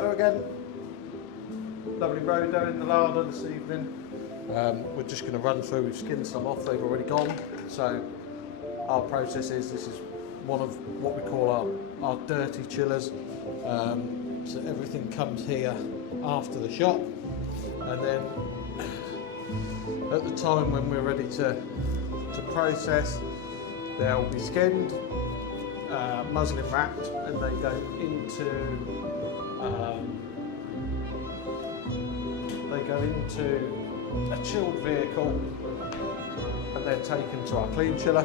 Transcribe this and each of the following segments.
Hello again. Lovely road down in the larder this evening. We're just going to run through, we've skinned some off, they've already gone. So our process is, this is one of what we call our dirty chillers. So everything comes here after the shop, and then at the time when we're ready to process, they'll be skinned, muslin wrapped, and they go into a chilled vehicle, and they're taken to our clean chiller.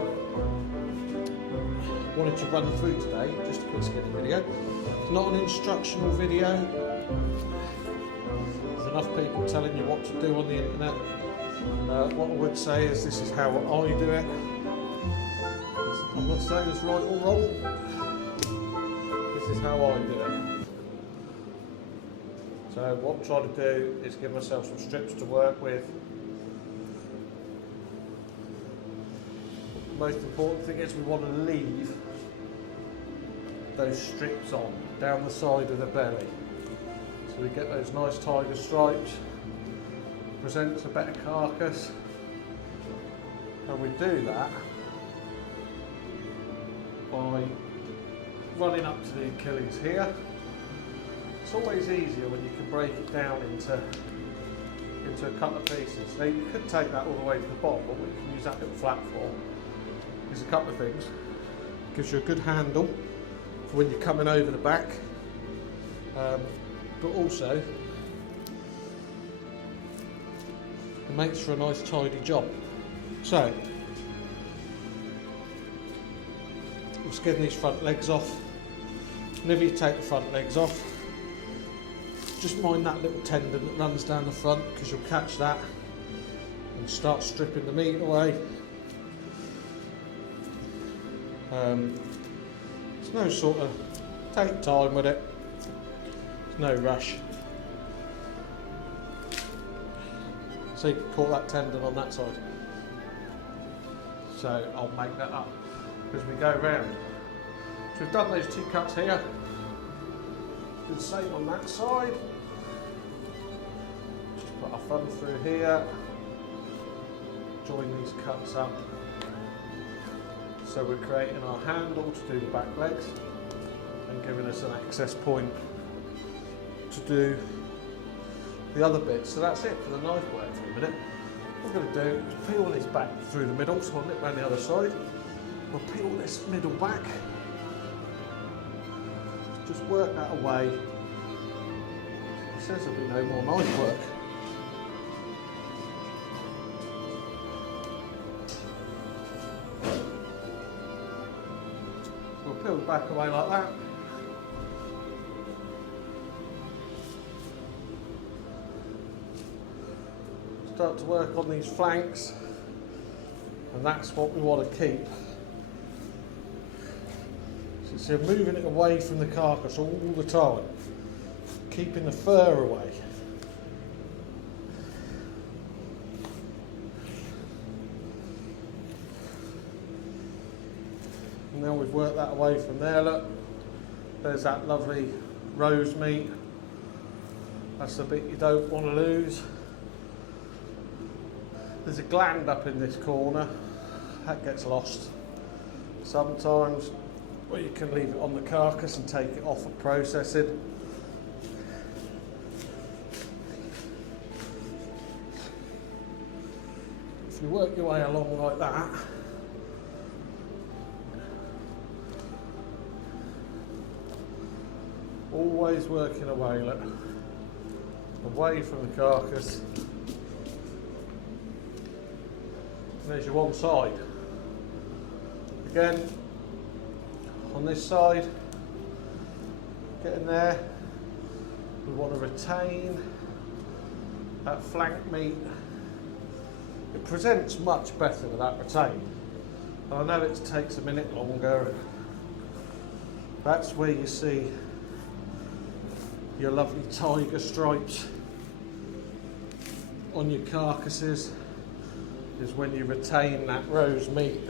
Wanted to run through today just a quick skinning video. It's not an instructional video. There's enough people telling you what to do on the internet. What I would say is this is how I do it. I'm not saying it's right or wrong. This is how I do it. So what I'm trying to do is give myself some strips to work with. The most important thing is we want to leave those strips on down the side of the belly, so we get those nice tiger stripes, presents a better carcass, and we do that by running up to the Achilles here. It's always easier when you can break it down into a couple of pieces. Now you could take that all the way to the bottom, but what you can use that little flap for is a couple of things. It gives you a good handle for when you're coming over the back, but also it makes for a nice tidy job. So we'll skin these front legs off. Whenever you take the front legs off, just mind that little tendon that runs down the front, because you'll catch that and start stripping the meat away. There's no sort of, take time with it, there's no rush. So you can caught that tendon on that side. So I'll make that up as we go round. So we've done those two cuts here. Do the same on that side. Just put our thumb through here. Join these cuts up. So we're creating our handle to do the back legs and giving us an access point to do the other bits. So that's it for the knife work for a minute. What we're going to do is peel this back through the middle, so I'll nip round the other side. We'll peel this middle back. Just work that away. It says there'll be no more knife work. We'll peel the back away like that. Start to work on these flanks, and that's what we want to keep. So you're moving it away from the carcass all the time, keeping the fur away. And now we've worked that away from there, look, there's that lovely rose meat. That's the bit you don't want to lose. There's a gland up in this corner, that gets lost sometimes. Or you can leave it on the carcass and take it off at processing. If you work your way along like that, always working away, look, away from the carcass. And there's your one side. Again, on this side, get in there, we want to retain that flank meat. It presents much better with that retained. I know it takes a minute longer. That's where you see your lovely tiger stripes on your carcasses, is when you retain that rose meat.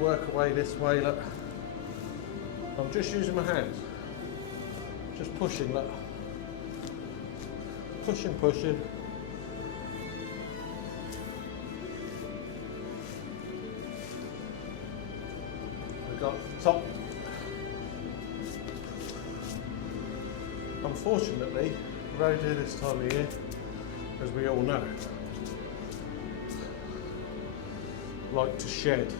Work away this way, look, I'm just using my hands. Just pushing, look. Pushing. We've got the top. Unfortunately, road here this time of year, as we all know, like to shed.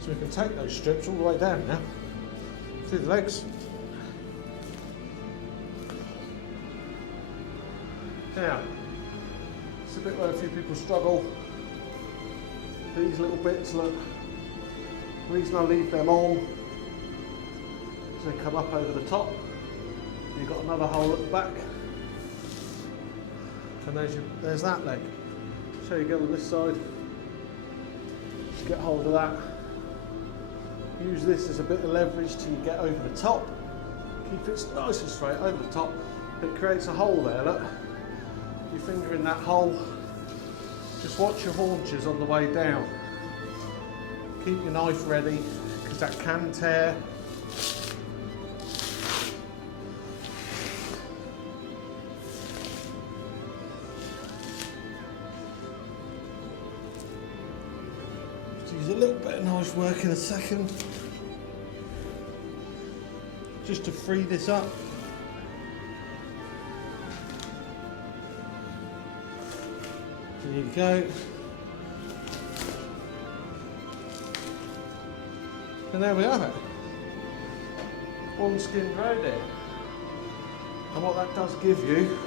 So we can take those strips all the way down now, through the legs. Now, it's a bit where a few people struggle. These little bits, look, the reason I leave them on is they come up over the top. You've got another hole at the back. And there's that leg. So you go on this side, just get hold of that. Use this as a bit of leverage till you get over the top. Keep it nice and straight over the top. It creates a hole there, look. Your finger in that hole. Just watch your haunches on the way down. Keep your knife ready, because that can tear. Use a little bit of knife work in a second, just to free this up. There you go. And there we have it. One skinned roe deer. And what that does give you,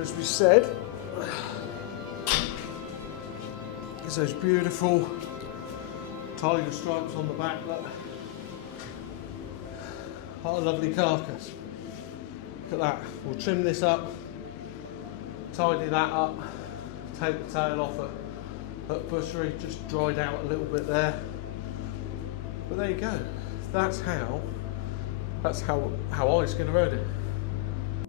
as we said, is those beautiful tiger stripes on the back. Look. What a lovely carcass. Look at that. We'll trim this up, tidy that up, take the tail off at butchery, just dried out a little bit there. But there you go. That's how I skin a roe deer.